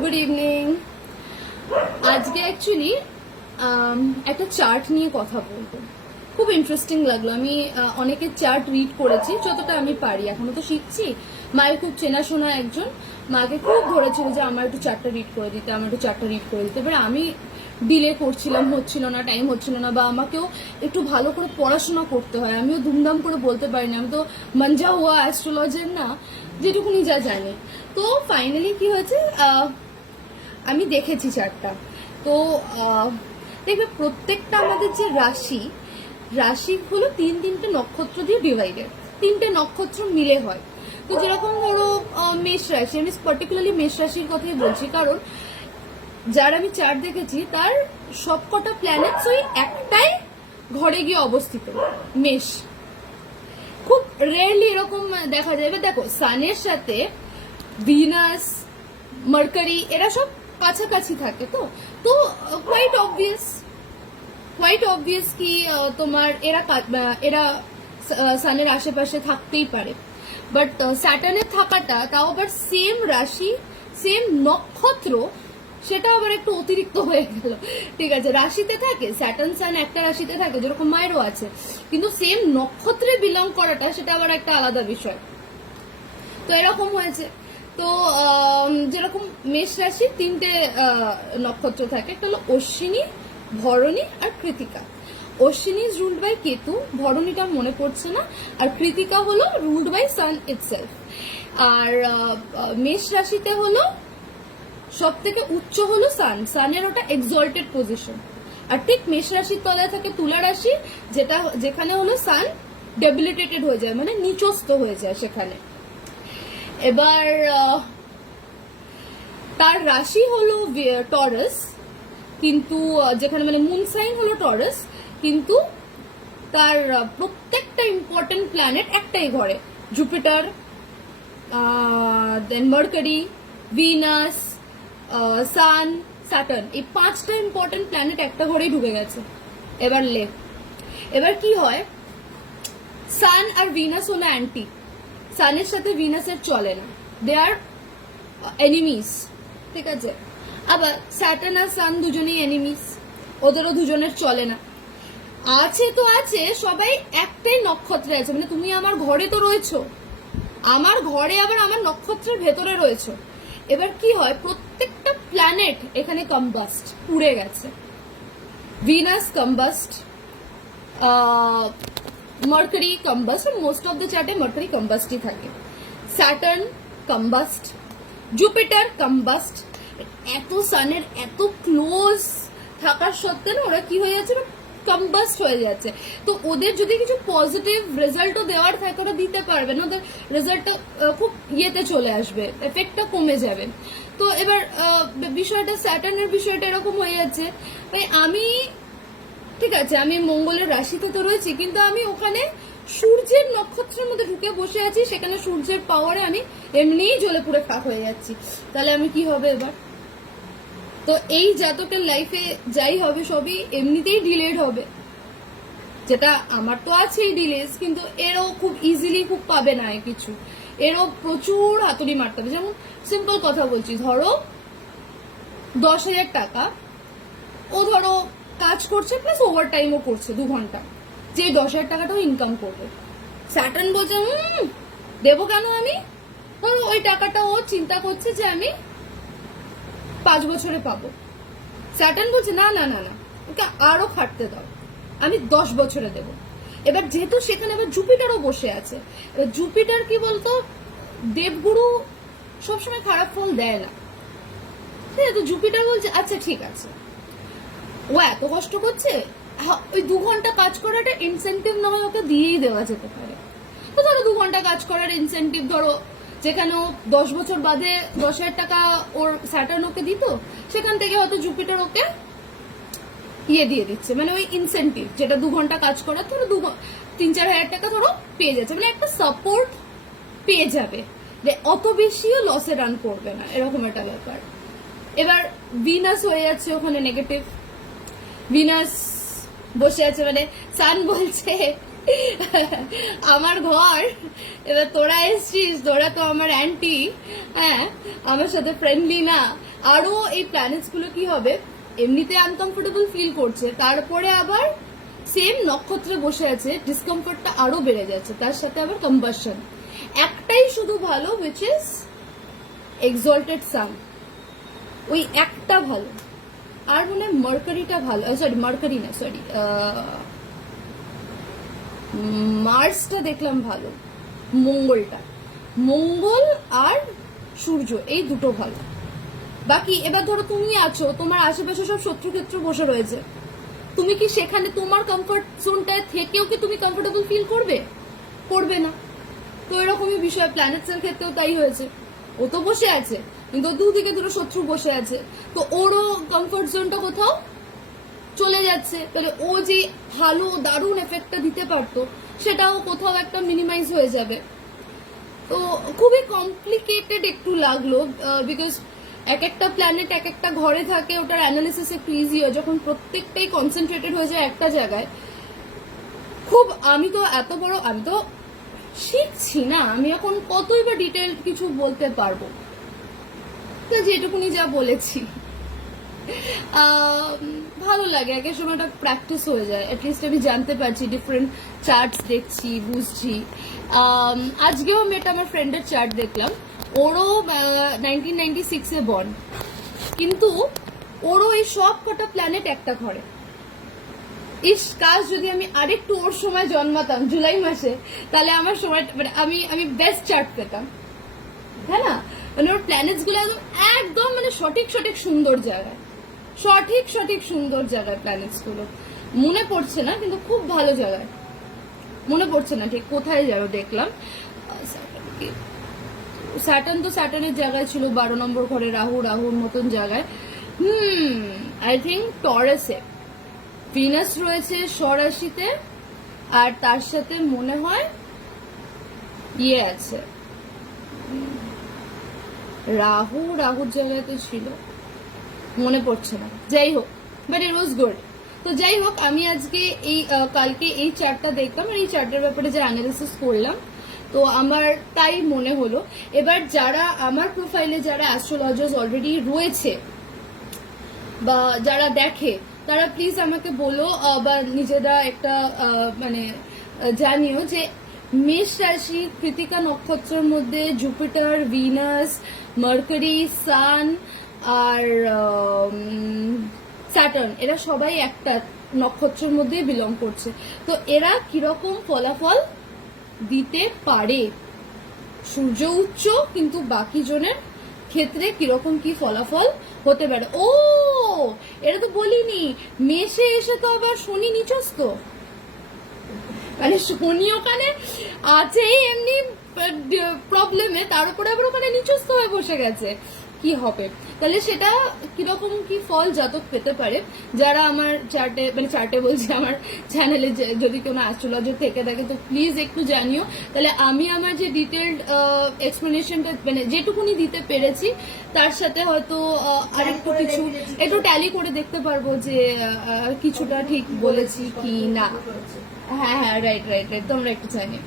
Good evening. আজকে actually একটা chart নিয়ে কথা বলবো। খুব ইন্টারেস্টিং লাগলো। আমি অনেকের চার্ট রিড করেছি যতটা আমি পারি, এখনো তো শিখছি। মায়ের খুব চেনাশোনা একজন, মাকে খুব ধরেছিল যে আমার একটু চার্টটা রিড করে দিতে, আমার একটু চার্টটা রিড করে দিতে। এবার আমি ডিলে করছিলাম, হচ্ছিল না, টাইম হচ্ছিল না, বা আমাকেও একটু ভালো করে পড়াশোনা করতে হয়। আমিও ধুমধাম করে বলতে পারি না, আমি তো মঞ্জা হুয়া অ্যাস্ট্রোলজার না, যেটুকুনি যা জানি। তো ফাইনালি কি হয়েছে, আমি দেখেছি চারটা। তো দেখবে প্রত্যেকটা আমাদের যে রাশি হলো তিনটে নক্ষত্র দিয়ে ডিভাইডেড, তিনটে নক্ষত্র মিলে হয়। তো যেরকম ধরো মেষ রাশি, আমি পার্টিকুলারলি মেষ রাশির কথাই বলছি, কারণ যার আমি চার্ট দেখেছি তার সবকটা প্ল্যানেটস ওই একটাই ঘরে গিয়ে অবস্থিত। মেষ খুব রেয়ারলি এরকম দেখা যায়। এবার দেখো, সানের সাথে ভিনাস, মার্কারি এরা সব কাছাকাছি থাকে। তো তো কোয়াইট অবভিয়াস কি তোমার এরা সানের আশেপাশে থাকতেই পারে। বাট স্যাটার্নের থাকাটা, তাও আবার সেম রাশি সেম নক্ষত্র, সেটা আবার একটু অতিরিক্ত হয়ে গেল। ঠিক আছে, রাশিতে থাকে স্যাটার্ন, সান একটা রাশিতে থাকে, যেরকম মায়েরও আছে, কিন্তু সেম নক্ষত্রে বিলং করাটা সেটা আবার একটা আলাদা বিষয়। তো এরকম হয়েছে। তো যেরকম মেষ রাশি তিনটে নক্ষত্র থাকে, একটা হলো অশ্বিনী, ভরণী আর Krittika. Ashwini is ruled by Ketu, ভরণীটা মনে পড়ছে না, আর কৃতিকা হলো রুলড বাই সান ইটসেলফ। আর মেষ রাশিতে হলো সব থেকে উচ্চ হলো সানের ওটা এক্সল্টেড পজিশন। আর ঠিক মেষ রাশির তলায় থাকে তুলা রাশি, যেখানে হলো সান ডেবিলিটেটেড হয়ে যায়, মানে নিচস্থ হয়ে যায় সেখানে। এবার তার রাশি হলো টরাস, কিন্তু যেখানে মানে মুন সাইন হলো টরাস, কিন্তু তার প্রত্যেকটা ইম্পর্টেন্ট প্ল্যানেট একটাই ঘরে, জুপিটার, দেন মার্কারি, ভিনাস, সান, স্যাটার্ন, এই পাঁচটা ইম্পর্টেন্ট প্ল্যানেট একটা ঘরেই ঢুকে গেছে। এবার কি হয়, সান আর ভিনাস হলো অ্যান্টি, সানের সাথে ভিনাসের চলে না, দে আর এনিমিস। ঠিক আছে, আবার স্যাটার্ন আর সান দুজনেই এনিমিস, ওদেরও দুজনের চলে না। আছে তো আছে, সবাই একটাই নক্ষত্রে আছে, মানে তুমি আমার ঘরে তো রয়েছো, আমার ঘরে আবার আমার নক্ষত্রের ভেতরে রয়েছো। এবার কি হয়, প্রত্যেকটা প্ল্যানেট এখানে কম্বাস্ট, পুড়ে গেছে। Venus combust, mercury combust, most of the চার্টে মার্কারি কম্বাস্টই থাকে। Saturn combust, Jupiter combust. এত সানের এত ক্লোজ থাকার সত্ত্বেও না, ওরা কি হয়ে যাচ্ছে, কম্বাস্ট হয়ে যাচ্ছে। তো ওদের যদি কিছু পজিটিভ রেজাল্টও দেওয়ার থাকে ওরা দিতে পারবে না, ওদের রেজাল্টটা খুব ইয়েতে চলে আসবে, এফেক্টটা কমে যাবে। তো এবার বিষয়টা, স্যাটার্নের বিষয়টা এরকম হয়ে যাচ্ছে। আমি ঠিক আছে, আমি মঙ্গলের রাশিতে তো রয়েছি, কিন্তু আমি ওখানে সূর্যের নক্ষত্রের মধ্যে ঢুকে বসে আছি, সেখানে সূর্যের পাওয়ারে আমি এমনিই জ্বলে পুড়ে ফাঁক হয়ে যাচ্ছি। তাহলে আমি কি হবে এবার? তো এই জাতকের লাইফে যাই হবে সবই এমনিতেই ডিলেড হবে, যেটা আমার তো আছেই ডিলেস, কিন্তু এরও খুব ইজিলি খুব পাবে না কিছু, এরও প্রচুর হাতুড়ি মারতে হবে। যেমন সিম্পল কথা বলছি, ধরো 10,000 টাকা ও ধরো কাজ করছে, প্লাস ওভার টাইমও করছে 2 ঘন্টা, যে 10,000 টাকাটাও ইনকাম করবে। স্যাটার্ন বলছে দেবো কেন আমি, ধরো ওই টাকাটা ও চিন্তা করছে যে আমি 5 বছরে পাবো। স্যাটার্ন বলছে না না না না, ওকে আরো খাটতে দাও, আমি 10 বছরে দেবো। এবার যেহেতু সেখানে আবার জুপিটারও বসে আছে, এবার জুপিটার কি বলতো, দেবগুরু সবসময় খারাপ ফল দেয় না। ঠিক আছে, তো জুপিটার বলছে আচ্ছা ঠিক আছে, ও এত কষ্ট করছে, ওই 2 ঘন্টা কাজ করাটা ইনসেন্টিভ না হয় ওকে দিয়েই দেওয়া যেতে পারে। তো ধরো 2 ঘন্টা কাজ করার ইনসেন্টিভ, ধরো যেখানে 10 বছর বাদে 10,000 টাকা ওর স্যাটার্ন ওকে দিত, সেখান থেকে হয়তো জুপিটার ওকে দিয়ে দিচ্ছে, মানে ওই ইনসেন্টিভ, যেটা 2 ঘন্টা কাজ করার, ধরো 3-4 হাজার টাকা ধরো পেয়ে যাচ্ছে, মানে একটা সাপোর্ট পেয়ে যাবে, অত বেশিও লসে রান করবে না, এরকম একটা ব্যাপার। এবার ভিনাস হয়ে যাচ্ছে ওখানে নেগেটিভ, ভিনাস বসে আছে, মানে সান বলছে আমার ঘর, এবার তোরা এসছিস, তোরা তো আমার অ্যান্টি, হ্যাঁ আমার সাথে ফ্রেন্ডলি না। আরো এই প্ল্যানেটস গুলো কি হবে, এমনিতে আনকমফোর্টেবল ফিল করছে, তারপরে আবার সেম নক্ষত্রে বসে আছে, ডিসকমফোর্টটা আরো বেড়ে যাচ্ছে, তার সাথে আবার কম্বাসন। একটাই শুধু ভালো, উইচ ইজ এক্সল্টেড সান, ওই একটা ভালো। আর মনে হয় মার্কারিটা ভালো, সরি মার্কারি না, সরি মার্সটা দেখলাম ভালো, মঙ্গলটা, মঙ্গল আর সূর্য এই দুটো ভালো। বাকি এবার ধরো তুমি আছো, তোমার আশেপাশে সব শত্রুক্ষেত্র বসে রয়েছে, তুমি কি সেখানে তোমার কমফর্ট জোনটায় থেকেও কি তুমি কমফোর্টেবল ফিল করবে? করবে না। তো এরকমই বিষয় প্ল্যানেটস এর ক্ষেত্রেও তাই হয়েছে, ও তো বসে আছে কিন্তু দুদিকে দুটো শত্রু বসে আছে, তো ওরও কমফর্ট জোনটা কোথাও চলে যাচ্ছে, তাহলে ও যে ভালো দারুণ এফেক্টটা দিতে পারতো সেটাও কোথাও একটা মিনিমাইজ হয়ে যাবে। তো খুবই কমপ্লিকেটেড একটু লাগলো, বিকজ এক একটা প্ল্যানেট এক একটা ঘরে থাকে, ওটার অ্যানালিসিস একটু ইজি হয় যখন প্রত্যেকটাই কনসেন্ট্রেটেড হয়ে যায় একটা জায়গায়। খুব আমি তো এত বড়, আমি তো শিখছি না, আমি এখন কতই বা ডিটেল কিছু বলতে পারবো, তো যেটুকুনি যা বলেছি ভালো লাগে, একের সময় একটা প্র্যাকটিস হয়ে যায়, অ্যাটলিস্ট আমি জানতে পারছি, ডিফারেন্ট চার্টস দেখছি, বুঝছি। আজকেও আমি এটা আমার ফ্রেন্ডের চার্ট দেখলাম, ওরও 1996 এ বর্ন, কিন্তু ওরও এই সব কটা প্ল্যানেট একটা ঘরে। ইস কাজ যদি আমি আরেকটু ওর সময় জন্মাতাম জুলাই মাসে, তাহলে আমার সময় মানে আমি বেস্ট চার্ট পেতাম, তাই না? মানে ওর প্ল্যানেটস গুলো একদম একদম মানে সঠিক সঠিক সুন্দর জায়গায়, সঠিক সঠিক সুন্দর জায়গায় প্ল্যানেটস গুলো। মনে পড়ছে না কিন্তু খুব ভালো জায়গায়, মনে পড়ছে না ঠিক কোথায় যাবে। দেখলাম স্যাটার্ন, তো স্যাটার্নের জায়গায় ছিল 12 নম্বর ঘরে, রাহুর মতন জায়গায়। আই থিঙ্ক টরাসে ভিনাস রয়েছে স্বরাশিতে, আর তার সাথে মনে হয় ইয়ে আছে, রাহুর জায়গায় তো ছিল, মনে পড়ছে না, যাই হোক, বাট ইট ওয়াজ গুড। তো যাই হোক, আমি আজকে এই কালকে এই চার্টটা দেখলাম, আর এই চার্টের ব্যাপারে যে অ্যানালিসিস করলাম, তো আমার তাই মনে হলো। এবার যারা আমার প্রোফাইলে যারা অ্যাস্ট্রোলজার্স অলরেডি রয়েছে বা যারা দেখে, তারা প্লিজ আমাকে বলো বা নিজেরা একটা মানে জানিও যে মেষ রাশি কৃতিকা নক্ষত্রের মধ্যে জুপিটার, ভিনাস, মার্কারি, সান আর স্যাটার্ন, এরা সবাই একটা নক্ষত্রের মধ্যে বিলং করছে, তো এরা কিরকম ফলাফল দিতে পারে। সূর্য উচ্চ, কিন্তু বাকি জনের ক্ষেত্রে কিরকম কি ফলাফল হতে পারে। ও এটা তো বলিনি, মেষে এসে তো আবার শনি নিচস্ত, মানে শনি ওখানে আছেই এমনি প্রবলেমে, তার উপরে আবার ওখানে নিচস্ত হয়ে বসে গেছে, কি হবে? তাহলে সেটা কিরকম কি ফল জাতক পেতে পারে, যারা আমার চার্টে, মানে চার্টে বলছি আমার চ্যানেলে যদি কোনো অ্যাস্ট্রোলজার থেকে থাকে, তো প্লিজ একটু জানিও, তাহলে আমি আমার যে ডিটেলড এক্সপ্লেনেশনটা মানে যেটুকুনি দিতে পেরেছি তার সাথে হয়তো আরেকটু কিছু একটু ট্যালি করে দেখতে পারবো যে কিছুটা ঠিক বলেছি কি না। হ্যাঁ, রাইট, তোমরা একটু জানিও।